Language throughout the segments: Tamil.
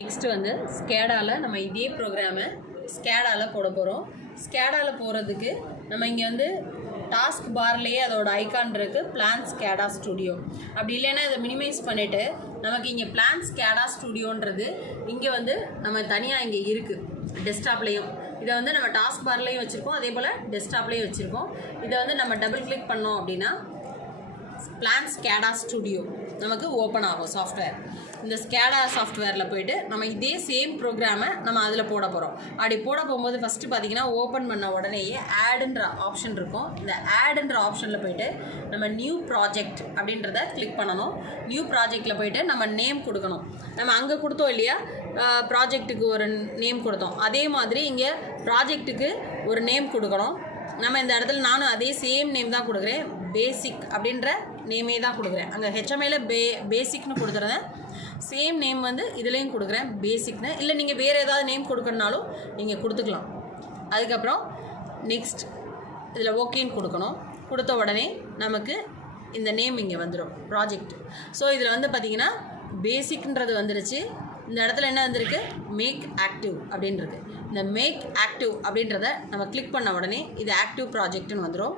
நெக்ஸ்ட் வந்து ஸ்கேடாவில் நம்ம இதே ப்ரோக்ராமை ஸ்கேடாவில் போட போகிறோம். ஸ்கேடாவில் போகிறதுக்கு நம்ம இங்கே வந்து டாஸ்க் பார்லேயே அதோட ஐக்கான் இருக்குது, பிளான் ஸ்கேடா ஸ்டுடியோ. அப்படி இல்லைன்னா இதை மினிமைஸ் பண்ணிவிட்டு நமக்கு இங்கே பிளான் ஸ்கேடா ஸ்டுடியோன்றது இங்கே வந்து நம்ம தனியாக இங்கே இருக்குது டெஸ்க்டாப்லேயும். இதை வந்து நம்ம டாஸ்க் பார்லேயும் வச்சுருக்கோம், அதே போல் டெஸ்க்டாப்லேயும் வச்சுருக்கோம். இதை வந்து நம்ம டபுள் கிளிக் பண்ணோம் அப்படின்னா பிளான் ஸ்கேடா ஸ்டுடியோ நமக்கு ஓப்பன் ஆகும் சாஃப்ட்வேர். இந்த ஸ்கேடா சாஃப்ட்வேரில் போய்ட்டு நம்ம இதே சேம் ப்ரோக்ராமை நம்ம அதில் போட போகிறோம். அப்படி போட போகும்போது ஃபஸ்ட்டு பார்த்திங்கன்னா ஓப்பன் பண்ண உடனேயே ஆடுன்ற ஆப்ஷன் இருக்கும். இந்த ஆடுன்ற ஆப்ஷனில் போய்ட்டு நம்ம நியூ ப்ராஜெக்ட் அப்படின்றத கிளிக் பண்ணணும். நியூ ப்ராஜெக்டில் போய்ட்டு நம்ம நேம் கொடுக்கணும். நம்ம அங்கே கொடுத்தோம் இல்லையா, ப்ராஜெக்ட்டுக்கு ஒரு நேம் கொடுத்தோம், அதே மாதிரி இங்கே ப்ராஜெக்ட்டுக்கு ஒரு நேம் கொடுக்கணும். நம்ம இந்த இடத்துல நானும் அதே சேம் நேம் தான் கொடுக்குறேன், பேசிக் அப்படின்ற நேமே தான் கொடுக்குறேன். அங்கே ஹெச்எம்ஐயில் பேசிக்னு கொடுத்துருந்தேன், சேம் நேம் வந்து இதுலேயும் கொடுக்குறேன் பேசிக்னு. இல்லை நீங்கள் வேறு ஏதாவது நேம் கொடுக்கணுனாலும் நீங்கள் கொடுத்துக்கலாம். அதுக்கப்புறம் நெக்ஸ்ட் இதில் ஓகேன்னு கொடுக்கணும். கொடுத்த உடனே நமக்கு இந்த நேம் இங்கே வந்துடும் ப்ராஜெக்ட். ஸோ இதில் வந்து பார்த்திங்கன்னா பேசிக்ன்றது வந்துடுச்சு. இந்த இடத்துல என்ன வந்திருக்கு, மேக் ஆக்டிவ் அப்படின்னு இருக்குது. இந்த மேக் ஆக்டிவ் அப்படின்றத நம்ம கிளிக் பண்ண உடனே இது ஆக்டிவ் ப்ராஜெக்ட்னு வந்துடும்.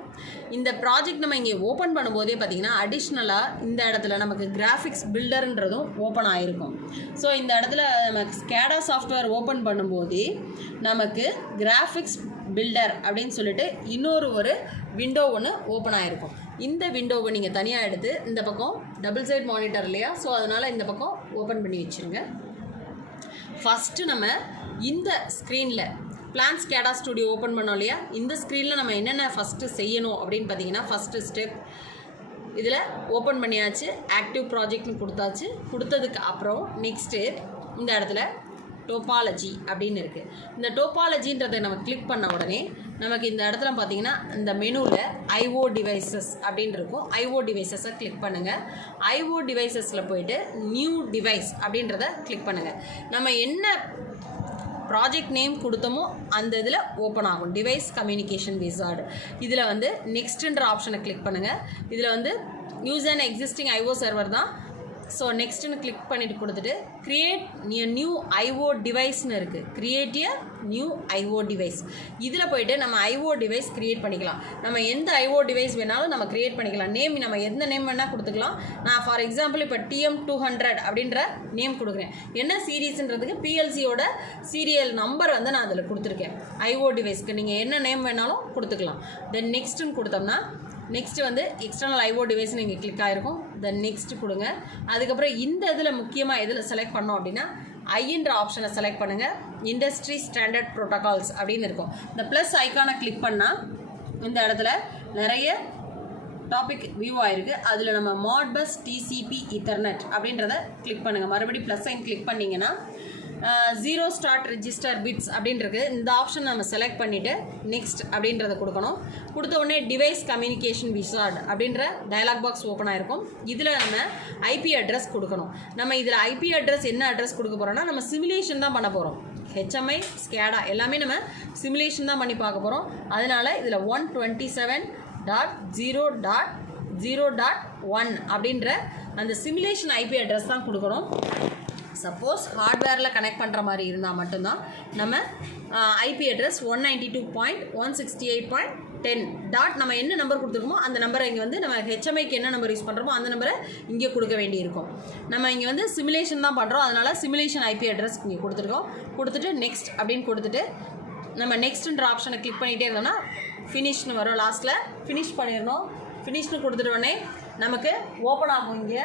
இந்த ப்ராஜெக்ட் நம்ம இங்கே ஓப்பன் பண்ணும்போதே பார்த்திங்கன்னா அடிஷ்னலாக இந்த இடத்துல நமக்கு கிராஃபிக்ஸ் பில்டர்ன்றதும் ஓப்பன் ஆகிருக்கும். ஸோ இந்த இடத்துல நமக்கு ஸ்கேடா சாஃப்ட்வேர் ஓப்பன் பண்ணும்போதே நமக்கு கிராஃபிக்ஸ் பில்டர் அப்படின்னு சொல்லிட்டு இன்னொரு விண்டோ ஒன்று ஓப்பன் ஆகிருக்கும். இந்த விண்டோவை நீங்கள் தனியாக எடுத்து இந்த பக்கம் டபுள் சைட் மானிட்டர் இல்லையா, ஸோ அதனால் இந்த பக்கம் ஓப்பன் பண்ணி வச்சுருங்க. ஃபஸ்ட்டு நம்ம இந்த ஸ்க்ரீனில் பிளான் ஸ்கேடா ஸ்டுடியோ ஓப்பன் பண்ணோம் இல்லையா, இந்த ஸ்க்ரீனில் நம்ம என்னென்ன ஃபஸ்ட்டு செய்யணும் அப்படின்னு பார்த்தீங்கன்னா, ஃபஸ்ட்டு ஸ்டெப் இதில் ஓப்பன் பண்ணியாச்சு, ஆக்டிவ் ப்ராஜெக்ட்னு கொடுத்தாச்சு. கொடுத்ததுக்கு அப்புறம் நெக்ஸ்ட்டு இந்த இடத்துல டோபாலஜி அப்படின்னு இருக்குது. இந்த டோபாலஜின்றதை நம்ம கிளிக் பண்ண உடனே நமக்கு இந்த இடத்துல பார்த்திங்கன்னா இந்த மெனுவில் ஐஓ டிவைசஸ் அப்படின்னு இருக்கும். ஐஓ டிவைசஸை கிளிக் பண்ணுங்கள். ஐஓ டிவைசஸில் போய்ட்டு நியூ டிவைஸ் அப்படின்றத கிளிக் பண்ணுங்கள். நம்ம என்ன ப்ராஜெக்ட் நேம் கொடுத்தோமோ அந்த இதில் ஓப்பன் ஆகும், டிவைஸ் கம்யூனிகேஷன் விசார்டு. இதில் வந்து நெக்ஸ்ட்டுன்ற ஆப்ஷனை கிளிக் பண்ணுங்கள். இதில் வந்து use and existing IO server தான். ஸோ நெக்ஸ்ட்டுன்னு கிளிக் பண்ணிவிட்டு கொடுத்துட்டு க்ரியேட் நியூ ஐஓ டிவைஸ்னு இருக்குது. Create a new IO device. இதில் போய்ட்டு நம்ம ஐஓ டிவைஸ் க்ரியேட் பண்ணிக்கலாம். நம்ம எந்த ஐஓ டிவைஸ் வேணாலும் நம்ம க்ரியேட் பண்ணிக்கலாம். நேம் நம்ம எந்த நேம் வேணால் கொடுத்துக்கலாம். நான் ஃபார் எக்ஸாம்பிள் இப்போ TM200 அப்படின்ற நேம் கொடுக்குறேன். என்ன சீரீஸ்ன்றதுக்கு பிஎல்சியோட சீரியல் நம்பர் வந்து நான் அதில் கொடுத்துருக்கேன். ஐஓ டிவைஸ்க்கு நீங்கள் என்ன நேம் வேணாலும் கொடுத்துக்கலாம். தென் நெக்ஸ்ட்டுன்னு கொடுத்தோம்னா நெக்ஸ்ட்டு வந்து எக்ஸ்டர்னல் ஐஓ டிவைஸ் நீங்கள் கிளிக் ஆகிருக்கும். தென் நெக்ஸ்ட் கொடுங்க. அதுக்கப்புறம் இந்த இதில் முக்கியமாக எதில் செலக்ட் பண்ணோம் அப்படின்னா ஐன்ற ஆப்ஷனை செலக்ட் பண்ணுங்கள். இண்டஸ்ட்ரி ஸ்டாண்டர்ட் ப்ரோட்டோகால்ஸ் அப்படின்னு இருக்கும். இந்த ப்ளஸ் ஐக்கானை கிளிக் பண்ணால் இந்த இடத்துல நிறைய டாபிக் வியூ ஆகிருக்கு. அதில் நம்ம மாட்பஸ் TCP ஈத்தர்நெட் அப்படின்றத கிளிக் பண்ணுங்கள். மறுபடியும் ப்ளஸ் ஐன் கிளிக் பண்ணிங்கன்னா 0 ஸ்டார்ட் ரெஜிஸ்டர் பிட்ஸ் அப்படின்றது இந்த ஆப்ஷன் நம்ம செலக்ட் பண்ணிவிட்டு நெக்ஸ்ட் அப்படின்றத கொடுக்கணும். கொடுத்த உடனே டிவைஸ் கம்யூனிகேஷன் விசார்ட் அப்படின்ற டயலாக் பாக்ஸ் ஓப்பன் ஆகிருக்கும். இதில் நம்ம ஐபி அட்ரஸ் கொடுக்கணும். நம்ம இதில் ஐபி அட்ரஸ் என்ன அட்ரஸ் கொடுக்க போகிறோம்னா நம்ம சிமுலேஷன் தான் பண்ண போகிறோம். ஹெச்எம்ஐ ஸ்கேடா எல்லாமே நம்ம சிமுலேஷன் தான் பண்ணி பார்க்க போகிறோம். அதனால் இதில் 127.0.0.1 அப்படின்ற அந்த சிமுலேஷன் ஐபி அட்ரஸ் தான் கொடுக்கணும். சப்போஸ் ஹார்ட்வேரில் கனெக்ட் பண்ணுற மாதிரி இருந்தால் மட்டும்தான் நம்ம ஐபி அட்ரஸ் 192.168.10 நம்ம என்ன நம்பர் கொடுத்துருக்கோமோ அந்த நம்பரை இங்கே வந்து நம்ம ஹெச்எம்ஐக்கு என்ன நம்பர் யூஸ் பண்ணுறோமோ அந்த நம்பரை இங்கே கொடுக்க வேண்டியிருக்கும். நம்ம இங்கே வந்து சிமுலேஷன் தான் பண்ணுறோம், அதனால் சிமுலேஷன் ஐபி அட்ரஸ் இங்கே கொடுத்துருக்கோம். கொடுத்துட்டு நெக்ஸ்ட் அப்படின்னு கொடுத்துட்டு நம்ம நெக்ஸ்ட்ன்ற ஆப்ஷனை கிளிக் பண்ணிகிட்டே இருந்தோம்னா ஃபினிஷ்னு வரும். லாஸ்ட்டில் ஃபினிஷ் பண்ணிடணும். ஃபினிஷ்னு கொடுத்துட்டு உடனே நமக்கு ஓப்பன் ஆகும். இங்கே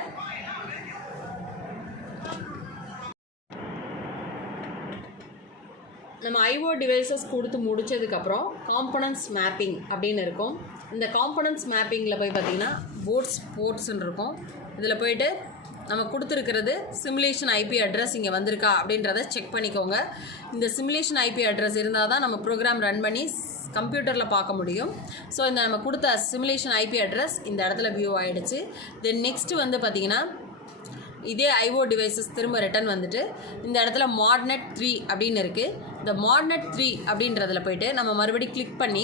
நம்ம ஐஓ டிவைசஸ் கொடுத்து முடித்ததுக்கப்புறம் காம்பனன்ட்ஸ் மேப்பிங் அப்படின்னு இருக்கும். இந்த காம்பனன்ட்ஸ் மேப்பிங்கில் போய் பார்த்திங்கன்னா போர்ட்ஸ்ன்னு இருக்கும். இதில் போய்ட்டு நம்ம கொடுத்துருக்கிறது சிமுலேஷன் ஐபி அட்ரஸ் இங்கே வந்திருக்கா அப்படின்றத செக் பண்ணிக்கோங்க. இந்த சிமுலேஷன் ஐபி அட்ரஸ் இருந்தால் தான் நம்ம ப்ரோக்ராம் ரன் பண்ணி கம்ப்யூட்டரில் பார்க்க முடியும். ஸோ இந்த நம்ம கொடுத்த சிமுலேஷன் ஐபி அட்ரஸ் இந்த இடத்துல வியூ ஆகிடுச்சு. தென் நெக்ஸ்ட்டு வந்து பார்த்திங்கன்னா இதே ஐஓ டிவைசஸ் திரும்ப ரிட்டன் வந்துட்டு இந்த இடத்துல மாட்நெட் 3 அப்படின்னு இருக்குது. இந்த மாட்நெட் 3 அப்படின்றதில் போய்ட்டு நம்ம மறுபடியும் கிளிக் பண்ணி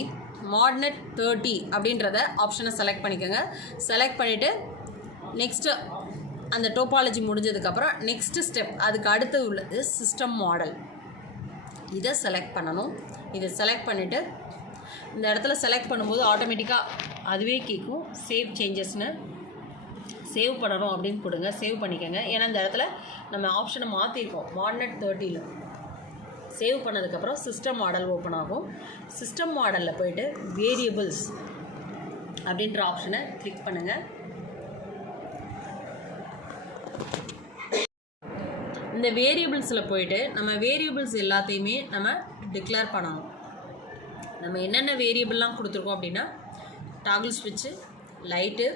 மாட்நெட் 30 அப்படின்றத ஆப்ஷனை செலக்ட் பண்ணிக்கோங்க. செலக்ட் பண்ணிவிட்டு நெக்ஸ்ட்டு அந்த டோபாலஜி முடிஞ்சதுக்கப்புறம் நெக்ஸ்ட்டு ஸ்டெப் அதுக்கு அடுத்து உள்ளது சிஸ்டம் மாடல். இதை செலக்ட் பண்ணணும். இதை செலக்ட் பண்ணிவிட்டு இந்த இடத்துல செலக்ட் பண்ணும்போது ஆட்டோமேட்டிக்காக அதுவே கேட்கும் சேவ் சேஞ்சஸ்னு. சேவ் பண்ணணும் அப்படின்னு கொடுங்க. சேவ் பண்ணிக்கோங்க. ஏன்னா இந்த இடத்துல நம்ம ஆப்ஷனை மாற்றிருக்கோம். மாடனட் 30ல் சேவ் பண்ணதுக்கப்புறம் சிஸ்டம் மாடல் ஓப்பன் ஆகும். சிஸ்டம் மாடலில் போய்ட்டு வேரியபிள்ஸ் அப்படின்ற ஆப்ஷனை கிளிக் பண்ணுங்கள். இந்த வேரியபிள்ஸில் போய்ட்டு நம்ம வேரியபிள்ஸ் எல்லாத்தையுமே நம்ம டிக்ளேர் பண்ணணும். நம்ம என்னென்ன வேரியபிள்லாம் கொடுத்துருக்கோம் அப்படின்னா டாகிள் ஸ்விட்சு, லைட்டு,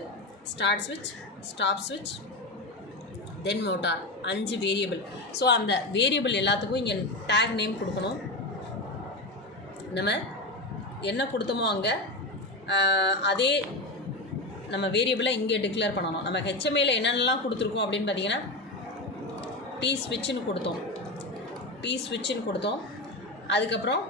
ஸ்டார்ட் ஸ்விட்ச், ஸ்டாப் ஸ்விட்ச், தென் மோட்டார், 5 வேரியபிள். ஸோ அந்த வேரியபிள் எல்லாத்துக்கும் இங்கே டேக் நேம் கொடுக்கணும். நம்ம என்ன கொடுத்தோமோ அங்கே அதே நம்ம வேரியபிளை இங்கே டிக்ளேர் பண்ணணும். நம்ம ஹெச்எம்ஏல என்னென்னலாம் கொடுத்துருக்கோம் அப்படின்னு பார்த்தீங்கன்னா டி ஸ்விட்சுன்னு கொடுத்தோம். அதுக்கப்புறம்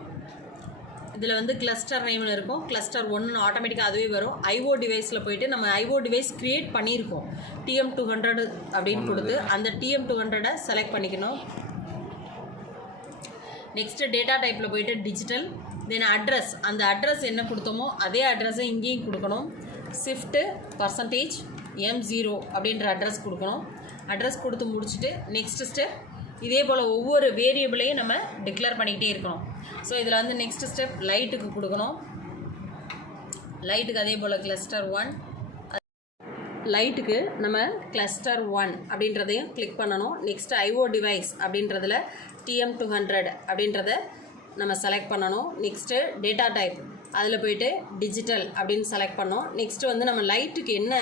இதில் வந்து கிளஸ்டர் நேம்னு இருக்கும். கிளஸ்டர் 1 ஆட்டோமேட்டிக்காக அதுவே வரும். ஐஓ டிவைஸில் போய்ட்டு நம்ம ஐஓ டிவைஸ் க்ரியேட் பண்ணியிருக்கோம். TM200 அப்படின்னு கொடுத்து அந்த TM200 செலக்ட் பண்ணிக்கணும். நெக்ஸ்ட்டு டேட்டா டைப்பில் போய்ட்டு டிஜிட்டல், தென் அட்ரஸ். அந்த அட்ரஸ் என்ன கொடுத்தோமோ அதே அட்ரஸை இங்கேயும் கொடுக்கணும். ஷிஃப்ட்டு %M0 அப்படின்ற அட்ரஸ் கொடுக்கணும். அட்ரஸ் கொடுத்து முடிச்சுட்டு நெக்ஸ்ட் ஸ்டெப் இதே போல் ஒவ்வொரு வேரியபிளையும் நம்ம டிக்ளேர் பண்ணிக்கிட்டே இருக்கணும். ஸோ இதில் வந்து நெக்ஸ்ட் ஸ்டெப் லைட்டுக்கு கொடுக்கணும். லைட்டுக்கு அதே போல் கிளஸ்டர் 1, லைட்டுக்கு நம்ம கிளஸ்டர் 1 அப்படின்றதையும் கிளிக் பண்ணணும். நெக்ஸ்ட்டு ஐஓ டிவைஸ் அப்படின்றதில் TM200 அப்படின்றத நம்ம செலக்ட் பண்ணணும். நெக்ஸ்ட்டு டேட்டா டைப் அதில் போய்ட்டு டிஜிட்டல் அப்படின்னு செலக்ட் பண்ணோம். நெக்ஸ்ட்டு வந்து நம்ம லைட்டுக்கு என்ன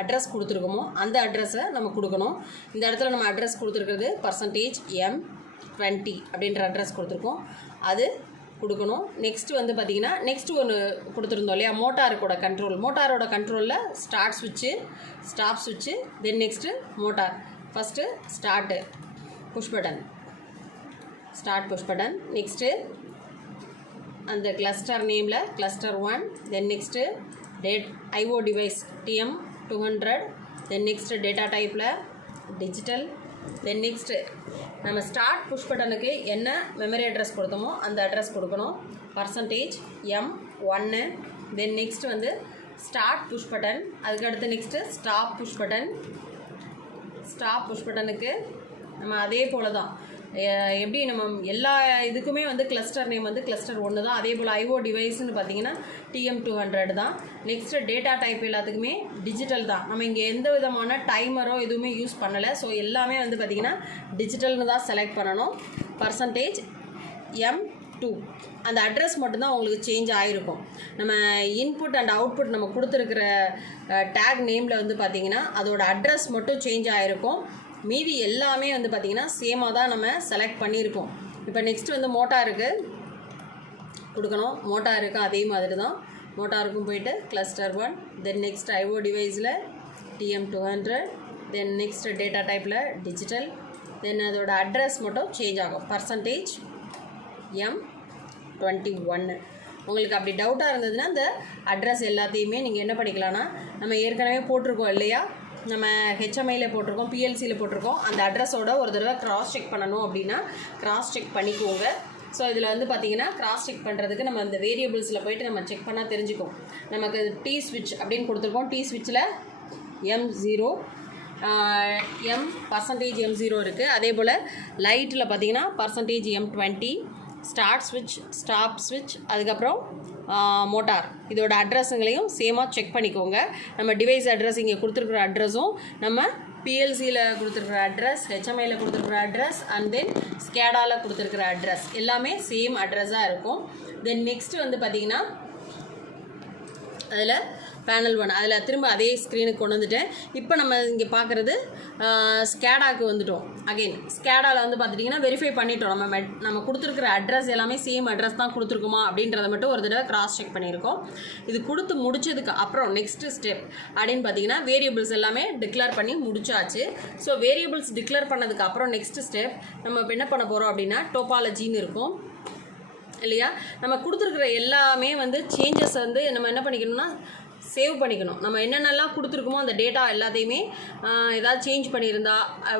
அட்ரஸ் கொடுத்துருக்கோமோ அந்த அட்ரஸை நம்ம கொடுக்கணும். இந்த இடத்துல நம்ம அட்ரஸ் கொடுத்துருக்கிறது %M20 அப்படின்ற அட்ரஸ் கொடுத்துருக்கோம். அது கொடுக்கணும். நெக்ஸ்ட் வந்து பார்த்திங்கன்னா நெக்ஸ்ட் ஒன்று கொடுத்துருந்தோம் இல்லையா, மோட்டாரோட கண்ட்ரோலில் start ஸ்விட்சு, stop ஸ்விட்சு, then next motor. First start push button, next அந்த கிளஸ்டர் நேமில் cluster 1, then next IO device TM200, then next data டைப்பில் டிஜிட்டல், தென் நெக்ஸ்ட்டு நம்ம ஸ்டார்ட் புஷ் பட்டனுக்கு என்ன மெமரி அட்ரஸ் கொடுத்தோமோ அந்த அட்ரஸ் கொடுக்கணும். %M1, தென் நெக்ஸ்ட்டு வந்து ஸ்டார்ட் புஷ் பட்டன். அதுக்கடுத்து நெக்ஸ்ட்டு ஸ்டாப் புஷ் பட்டனுக்கு நம்ம அதே போல் தான் எப்படி நம்ம எல்லா இதுக்குமே வந்து கிளஸ்டர் நேம் வந்து கிளஸ்டர் 1 தான். அதே போல் ஐஓ டிவைஸ்னு பார்த்தீங்கன்னா TM200 தான். நெக்ஸ்ட்டு டேட்டா டைப் எல்லாத்துக்குமே டிஜிட்டல் தான். நம்ம இங்கே எந்த விதமான டைமரோ எதுவுமே யூஸ் பண்ணலை. ஸோ எல்லாமே வந்து பார்த்திங்கன்னா டிஜிட்டல்னு தான் செலக்ட் பண்ணணும். %M2 அந்த அட்ரஸ் மட்டும்தான் உங்களுக்கு சேஞ்ச் ஆகிருக்கும். நம்ம இன்புட் அண்ட் அவுட்புட் நம்ம கொடுத்துருக்கிற டேக் நேமில் வந்து பார்த்திங்கன்னா அதோட அட்ரஸ் மட்டும் சேஞ்ச் ஆகிருக்கும். மீதி எல்லாமே வந்து பார்த்திங்கன்னா சேமாக தான் நம்ம செலக்ட் பண்ணியிருக்கோம். இப்போ நெக்ஸ்ட் வந்து மோட்டாருக்கு கொடுக்கணும். மோட்டாருக்கு அதே மாதிரி தான். மோட்டாருக்கும் போயிட்டு கிளஸ்டர் 1, தென் நெக்ஸ்ட் ஐஓ டிவைஸில் TM200, தென் நெக்ஸ்ட் டேட்டா டைப்பில் டிஜிட்டல், தென் அதோட அட்ரஸ் மட்டும் சேஞ்ச் ஆகும். %M21. உங்களுக்கு அப்படி டவுட்டாக இருந்ததுன்னா இந்த அட்ரஸ் எல்லாத்தையுமே நீங்கள் என்ன பண்ணிக்கலாம்னா நம்ம ஏற்கனவே போட்டிருக்கோம் இல்லையா, நம்ம ஹெச்எம்ஐயில் போட்டிருக்கோம், PLCயில் போட்டிருக்கோம். அந்த அட்ரஸோட ஒரு தடவை கிராஸ் செக் பண்ணணும் அப்படின்னா கிராஸ் செக் பண்ணிக்கோங்க. ஸோ இதில் வந்து பார்த்திங்கன்னா கிராஸ் செக் பண்ணுறதுக்கு நம்ம இந்த வேரியபிள்ஸில் போய்ட்டு நம்ம செக் பண்ணால் தெரிஞ்சுக்கும். நமக்கு டி ஸ்விட்ச் அப்படின்னு கொடுத்துருக்கோம். டி ஸ்விட்சில் M0 %M0 இருக்குது. அதே போல் லைட்டில் பார்த்திங்கன்னா %M20, ஸ்டார்ட் ஸ்விட்ச், ஸ்டாப் ஸ்விட்ச், அதுக்கப்புறம் மோட்டார். இதோட அட்ரஸுங்களையும் சேமாக செக் பண்ணிக்கோங்க. நம்ம டிவைஸ் அட்ரஸ் இங்கே கொடுத்துருக்குற அட்ரஸும் நம்ம PLCயில் கொடுத்துருக்குற அட்ரஸ், ஹெச்எம்ஐயில் கொடுத்துருக்குற அட்ரஸ் அண்ட் தென் ஸ்கேடாவில் கொடுத்துருக்குற அட்ரஸ் எல்லாமே சேம் அட்ரஸாக இருக்கும். தென் நெக்ஸ்ட்டு வந்து பார்த்திங்கன்னா அதில் பேனல் 1 அதில் திரும்ப அதே ஸ்க்ரீனுக்கு கொண்டு வந்துட்டேன். இப்போ நம்ம இங்கே பார்க்குறது ஸ்கேடாவுக்கு வந்துட்டோம். அகெயின் ஸ்கேடாவில் வந்து பார்த்துட்டிங்கன்னா வெரிஃபை பண்ணிட்டோம். நம்ம கொடுத்துருக்குற அட்ரஸ் எல்லாமே சேம் அட்ரஸ் தான் கொடுத்துருக்குமா அப்படின்றத மட்டும் ஒரு தடவை கிராஸ் செக் பண்ணியிருக்கோம். இது கொடுத்து முடிச்சதுக்கு அப்புறம் நெக்ஸ்ட்டு ஸ்டெப் அப்படின்னு பார்த்தீங்கன்னா வேரியபிள்ஸ் எல்லாமே டிக்ளேர் பண்ணி முடிச்சாச்சு. ஸோ வேரியபிள்ஸ் டிக்ளேர் பண்ணதுக்கு அப்புறம் நெக்ஸ்ட் ஸ்டெப் நம்ம இப்போ என்ன பண்ண போகிறோம் அப்படின்னா டோபாலஜின்னு இருக்கும் இல்லையா. நம்ம கொடுத்துருக்குற எல்லாமே வந்து சேஞ்சஸ் வந்து நம்ம என்ன பண்ணிக்கணும்னா சேவ் பண்ணிக்கணும். நம்ம என்னென்னலாம் கொடுத்துருக்கோமோ அந்த டேட்டா எல்லாத்தையுமே ஏதாவது சேஞ்ச் பண்ணியிருந்தா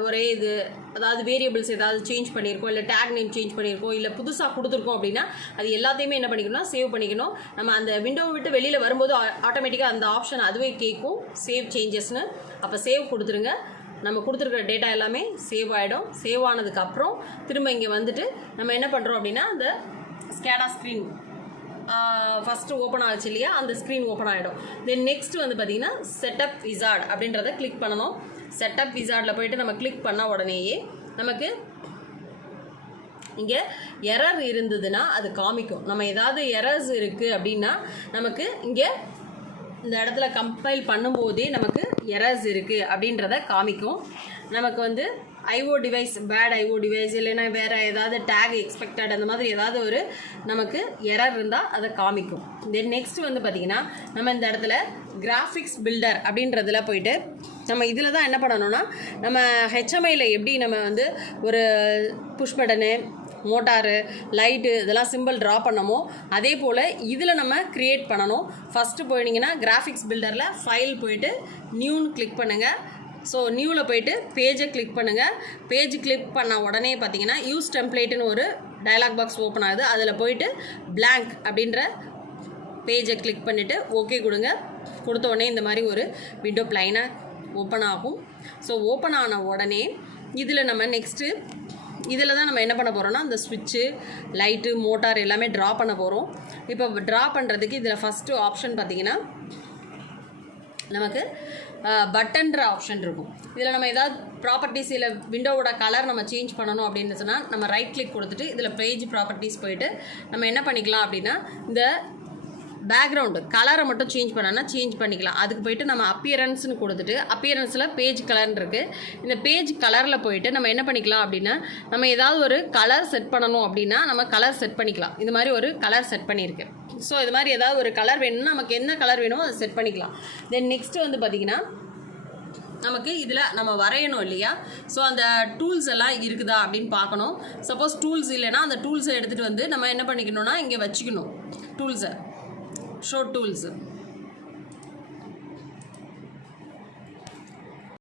ஒரே இது, அதாவது வேரியபிள்ஸ் ஏதாவது சேஞ்ச் பண்ணியிருக்கோம், இல்லை டேக் நேம் சேஞ்ச் பண்ணியிருக்கோம், இல்லை புதுசாக கொடுத்துருக்கோம் அப்படின்னா அது எல்லாத்தையுமே என்ன பண்ணிக்கணும்னா சேவ் பண்ணிக்கணும். நம்ம அந்த விண்டோவை விட்டு வெளியில் வரும்போது ஆட்டோமேட்டிக்காக அந்த ஆப்ஷன் அதுவே கேட்கும் சேவ் சேஞ்சஸ்னு. அப்போ சேவ் கொடுத்துருங்க. நம்ம கொடுத்துருக்குற டேட்டா எல்லாமே சேவ் ஆகிடும். சேவ் ஆனதுக்கப்புறம் திரும்ப இங்கே வந்துட்டு நம்ம என்ன பண்ணுறோம் அப்படின்னா அந்த ஸ்கேடா ஸ்க்ரீன் ஃபஸ்ட்டு ஓப்பன் ஆச்சு இல்லையா, அந்த ஸ்க்ரீன் ஓப்பன் ஆகிடும். தென் நெக்ஸ்ட்டு வந்து பார்த்திங்கன்னா செட்டப் விசார்ட் அப்படின்றத கிளிக் பண்ணணும். செட்டப் விசார்டில் போய்ட்டு நம்ம கிளிக் பண்ண உடனேயே நமக்கு இங்கே எரர் இருந்ததுன்னா அது காமிக்கும். நம்ம ஏதாவது எரர்ஸ் இருக்குது அப்படின்னா நமக்கு இங்கே இந்த இடத்துல கம்பைல் பண்ணும்போதே நமக்கு எரர்ஸ் இருக்குது அப்படின்றத காமிக்கும். நமக்கு வந்து IO device, bad IO device, இல்லைன்னா வேறு ஏதாவது டேக் எக்ஸ்பெக்டட் அந்த மாதிரி ஏதாவது ஒரு நமக்கு எரர் இருந்தால் அதை காமிக்கும். தென் நெக்ஸ்ட் வந்து பார்த்திங்கன்னா நம்ம இந்த இடத்துல கிராஃபிக்ஸ் பில்டர் அப்படின்றதுல போயிட்டு நம்ம இதில் தான் என்ன பண்ணணும்னா நம்ம ஹெச்எம்ஐயில் எப்படி நம்ம வந்து ஒரு புஷ் பட்டனு, மோட்டாரு, லைட்டு இதெல்லாம் சிம்பிள் ட்ரா பண்ணமோ அதே போல் இதில் நம்ம க்ரியேட் பண்ணணும். ஃபஸ்ட்டு போயிட்டீங்கன்னா கிராஃபிக்ஸ் பில்டரில் ஃபைல் போயிட்டு நியூன்னு கிளிக் பண்ணுங்கள். ஸோ நியூவில் போயிட்டு பேஜை கிளிக் பண்ணுங்கள். பேஜ் கிளிக் பண்ண உடனே பார்த்தீங்கன்னா யூஸ் டெம்ப்ளேட்டுன்னு ஒரு டயலாக் பாக்ஸ் ஓப்பன் ஆகுது. அதில் போயிட்டு blank அப்படின்ற பேஜை கிளிக் பண்ணிவிட்டு ஓகே கொடுங்க. கொடுத்த உடனே இந்த மாதிரி ஒரு விண்டோ ப்ளைனாக ஓப்பன் ஆகும். ஸோ ஓப்பன் ஆன உடனே இதில் நம்ம நெக்ஸ்ட்டு இதில் தான் நம்ம என்ன பண்ண போகிறோம்னா அந்த ஸ்விட்சு, லைட்டு, மோட்டார் எல்லாமே ட்ரா பண்ண போகிறோம். இப்போ ட்ரா பண்ணுறதுக்கு இதில் ஃபஸ்ட்டு ஆப்ஷன் பார்த்திங்கன்னா நமக்கு பட்டன்ற ஆப்ஷன் இருக்கும். இதில் நம்ம ஏதாவது ப்ராப்பர்ட்டிஸ் இல்லை விண்டோவோட கலர் நம்ம சேஞ்ச் பண்ணணும் அப்படின்னு சொன்னால் நம்ம ரைட் கிளிக் கொடுத்துட்டு இதில் பேஜ் ப்ராப்பர்ட்டிஸ் போயிட்டு நம்ம என்ன பண்ணிக்கலாம் அப்படின்னா இந்த பேக்ரவுண்டு கலரை மட்டும் சேஞ்ச் பண்ணோன்னா சேஞ்ச் பண்ணிக்கலாம். அதுக்கு போய்ட்டு நம்ம அப்பியரன்ஸ்னு கொடுத்துட்டு அப்பியரன்ஸில் பேஜ் கலர்னு இருக்குது. இந்த பேஜ் கலரில் போயிட்டு நம்ம என்ன பண்ணிக்கலாம் அப்படின்னா நம்ம ஏதாவது ஒரு கலர் செட் பண்ணணும் அப்படின்னா நம்ம கலர் செட் பண்ணிக்கலாம். இது மாதிரி ஒரு கலர் செட் பண்ணியிருக்கேன். ஸோ இது மாதிரி ஏதாவது ஒரு கலர் வேணும்னா நமக்கு என்ன கலர் வேணுமோ அதை செட் பண்ணிக்கலாம். தென் நெக்ஸ்ட்டு வந்து பார்த்திங்கன்னா நமக்கு இதில் நம்ம வரையணும் இல்லையா, ஸோ அந்த டூல்ஸ் எல்லாம் இருக்குதா அப்படின்னு பார்க்கணும். சப்போஸ் டூல்ஸ் இல்லைன்னா அந்த டூல்ஸை எடுத்துகிட்டு வந்து நம்ம என்ன பண்ணிக்கணும்னா இங்கே வச்சுக்கணும். டூல்ஸை ஷோ டூல்ஸு